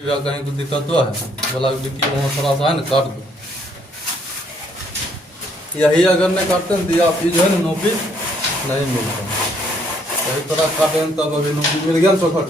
या कहीं को दिक्कत तो है, बोला डिक्की वहाँ थोड़ा सा है ना काट दो। यही अगर नहीं काटते हैं तो या फिर जो है ना नोपी नहीं मिलता। सही तरह काटे हैं तब अभी नोपी मिल गया तो खट।